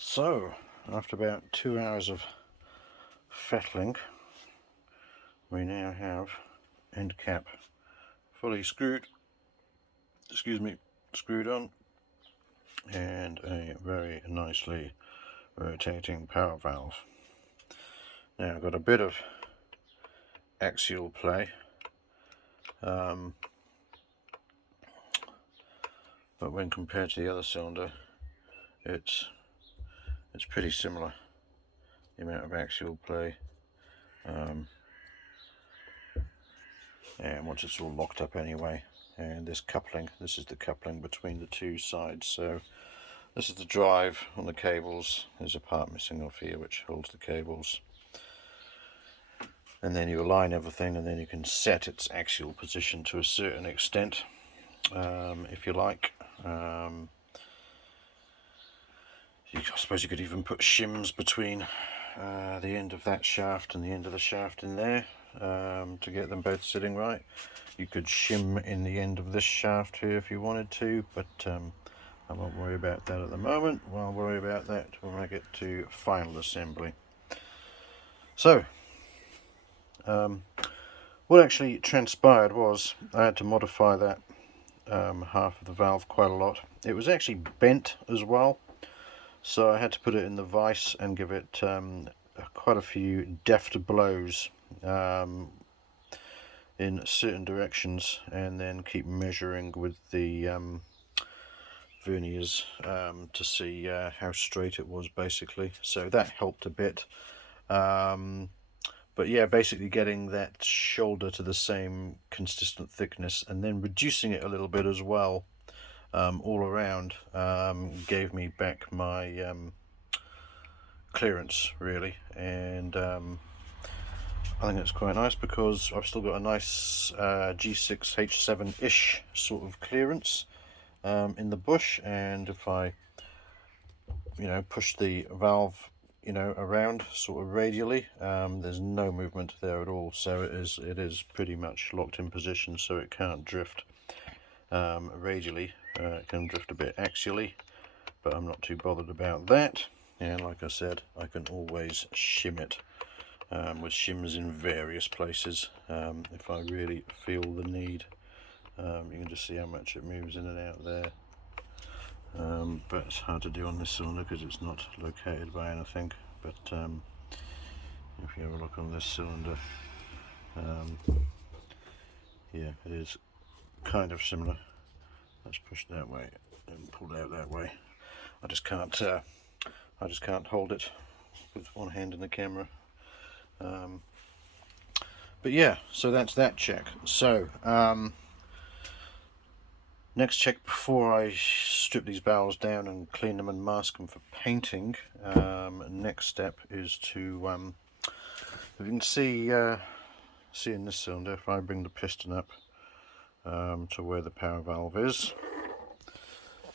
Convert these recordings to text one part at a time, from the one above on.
So, after about 2 hours of fettling, we now have end cap fully screwed on, and a very nicely rotating power valve. Now I've got a bit of axial play, but when compared to the other cylinder, it's pretty similar, the amount of axial play, and once it's all locked up anyway. And this is the coupling between the two sides. So this is the drive on the cables. There's a part missing off here which holds the cables, and then you align everything, and then you can set its axial position to a certain extent, if you like. I suppose you could even put shims between the end of that shaft and the end of the shaft in there, to get them both sitting right. You could shim in the end of this shaft here if you wanted to, but I won't worry about that at the moment. I'll worry about that when I get to final assembly. So what actually transpired was I had to modify that half of the valve quite a lot. It was actually bent as well, so I had to put it in the vise and give it quite a few deft blows in certain directions, and then keep measuring with the verniers to see how straight it was, basically. So that helped a bit. But yeah, basically getting that shoulder to the same consistent thickness, and then reducing it a little bit as well, all around, gave me back my clearance, really. And I think it's quite nice because I've still got a nice G6H7-ish sort of clearance in the bush, and if I push the valve around sort of radially, there's no movement there at all, so it is pretty much locked in position, so it can't drift radially. It can drift a bit axially, but I'm not too bothered about that. And like I said, I can always shim it with shims in various places if I really feel the need. You can just see how much it moves in and out there. But it's hard to do on this cylinder because it's not located by anything. But if you have a look on this cylinder, yeah, it is kind of similar. Let's push that way and pull out that way. I just can't hold it with one hand in the camera. But yeah, so that's that check. So next check before I strip these barrels down and clean them and mask them for painting. Next step is to, if you can see in this cylinder, if I bring the piston up to where the power valve is,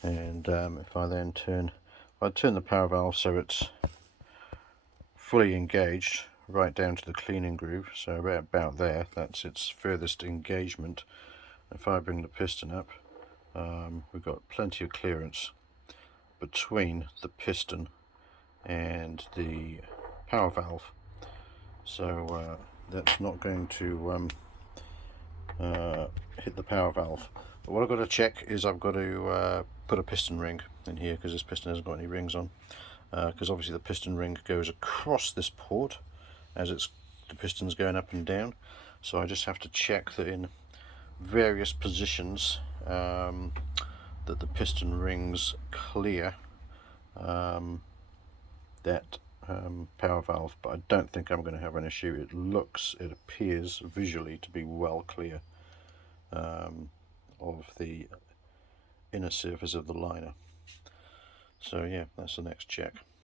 and if I then turn the power valve so it's fully engaged right down to the cleaning groove, so about there, that's its furthest engagement. If I bring the piston up, we've got plenty of clearance between the piston and the power valve, so that's not going to hit the power valve. But what I've got to check is I've got to put a piston ring in here, because this piston hasn't got any rings on, because obviously the piston ring goes across this port as the piston's going up and down. So I just have to check that in various positions that the piston rings clear that power valve, but I don't think I'm going to have an issue. It appears visually to be well clear of the inner surface of the liner. So yeah, that's the next check.